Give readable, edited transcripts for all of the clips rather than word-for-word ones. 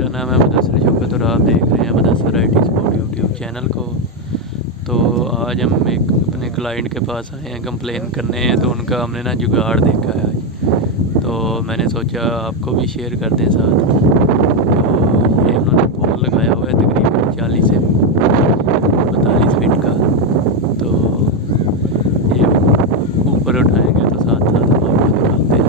मेरा नाम है मुदस्सिर शौकत और आप देख रहे हैं Mudassir IT support YouTube channel को। तो आज हम एक अपने क्लाइंट के पास आए हैं कंप्लेन करने, तो उनका हमने ना जुगाड़ देखा है आज, तो मैंने सोचा आपको भी शेयर कर दें साथ। तो ये उन्होंने पोल लगाया हुआ है तकरीबन 40 से 45 फीट का, तो ये ऊपर उठाएंगे तो साथ साथ हम आपको दिखाते हैं।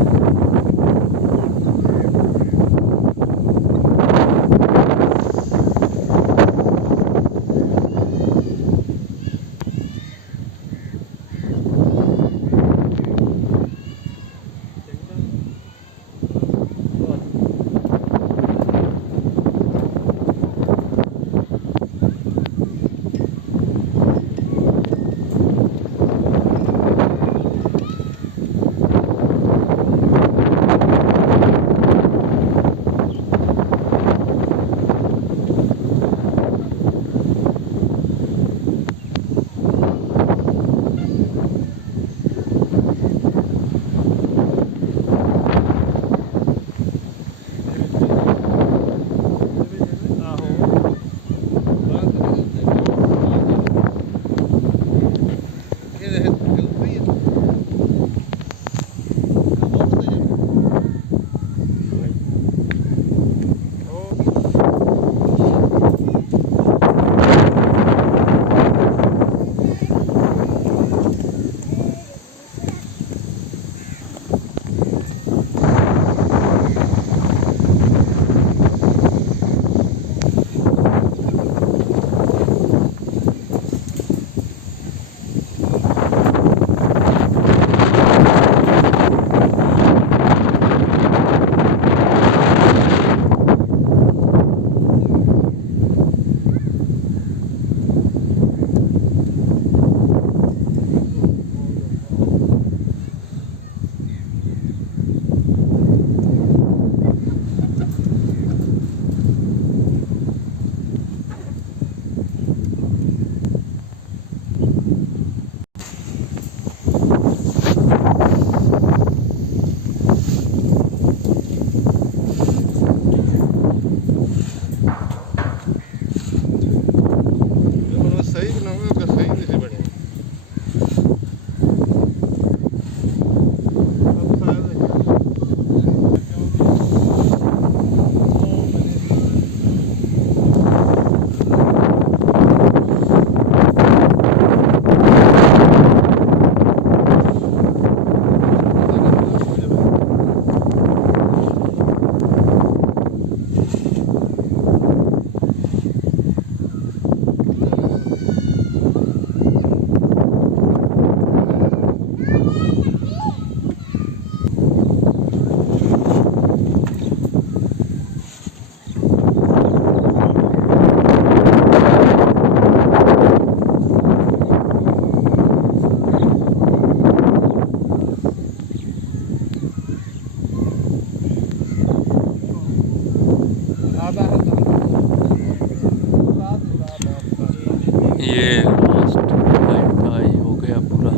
ये लास्ट टाइट का ये हो गया पूरा,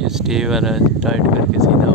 ये स्टे वाला टाइट करके सीधा